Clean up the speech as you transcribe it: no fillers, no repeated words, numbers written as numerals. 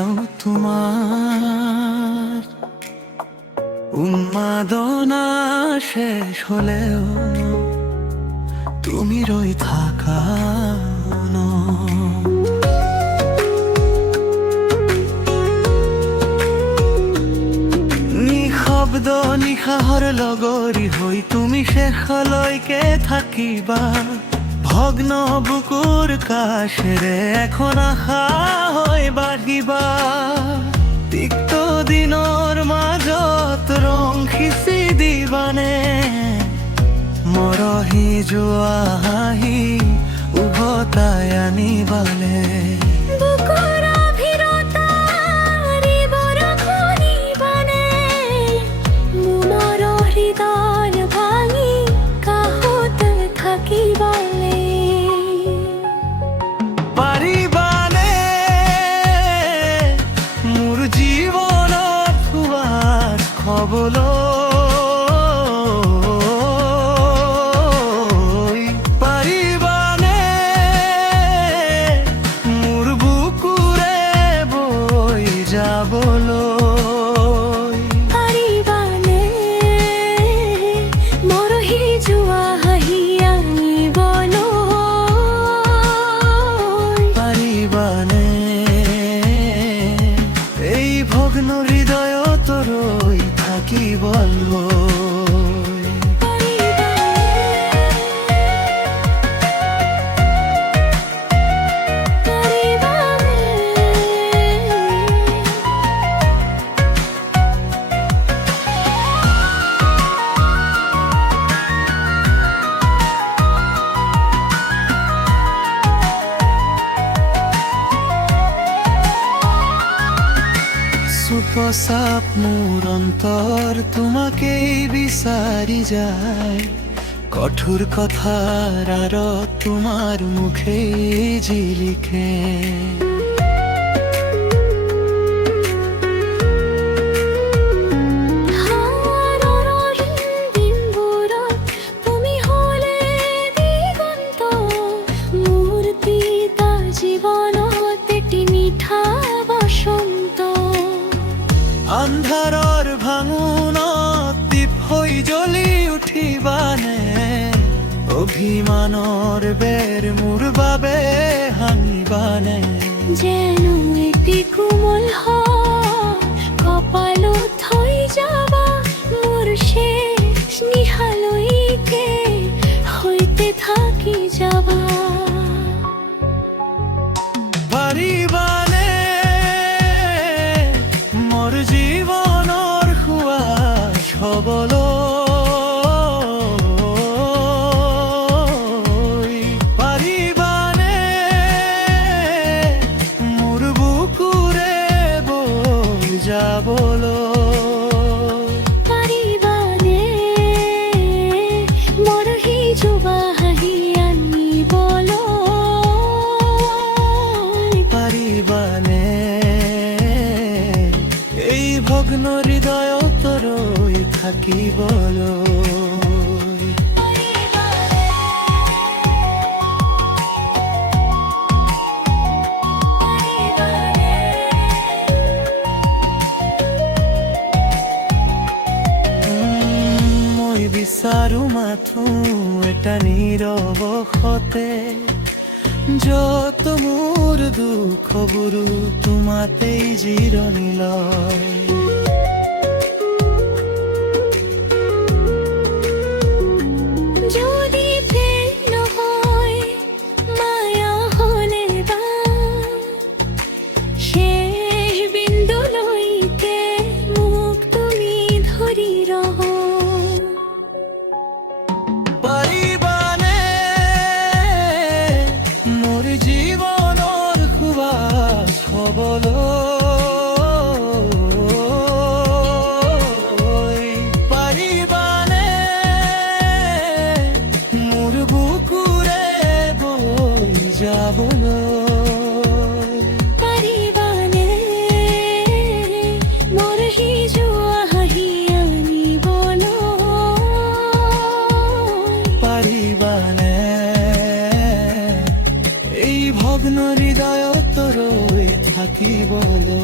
যাও তোমার উন্মাদনা শেষ হলেও তুমি রই থাকা নিশব্দ নিশাহৰ লগৰী হৈ তুমি শেষলৈকে থাকিবা ভগ্ন বুকুৰ কাষেৰে এখন আশা হৈ বাঢ়িবা তিক্ত দিনৰ মাজত ৰং সিঁচি দিবানে মৰহি যোৱা হাঁহি উভতাই আনিবানে পাৰিবানে মোৰ বুকুৰে বৈ যাবলৈ পাৰিবানে মৰহি যোৱা হাঁহি আনিবলৈ পাৰিবানে এই ভগ্ন হৃদয়ত ৰৈ থাকিবলৈ চুপচাপ মোৰ অন্তৰ তোমাকেই বিচাৰি যায় কঠোৰ কথাৰ আঁৰত তোমাৰ মুখেই যি লিখে আন্ধাৰৰ ভাঙোনত দীপ হৈ জ্বলি উঠিবানে অভিমানৰ বেৰ মোৰ বাবে ভাঙিবানে যেন এটি কোমল কপালত থৈ যাবা মোৰ শেষ নিশালৈকে সৈতে থাকি যাবা পাৰিবানে মোৰ জীৱনৰ সুৱাস হবলৈ পাৰিবানে মোৰ বুকুৰে বৈ যাবলৈ পাৰিবানে মৰহি যোৱা হাঁহি আনিবলৈ পাৰিবানে এই ভগ্ন হৃদয়ত ৰৈ থাকিবলৈ মই বিচাৰো মাথো এটা নীৰৱতে যত মোৰ দুখবোৰো তোমাতেই জিৰণি লয় যদি প্ৰেম নহয় মায়া হলে বা শেষ বিন্দুলৈকে মোক তুমি ধৰি ৰহা পাৰিবানে মোৰ জীৱনৰ সুৱাস হবলৈ পাৰিবানে মোৰ বুকুৰে বৈ যাবলৈ পাৰিবানে মৰহি যোৱা হাঁহি আনিবলৈ পাৰিবানে এই ভগ্ন হৃদয়ত ৰৈ থাকি বলো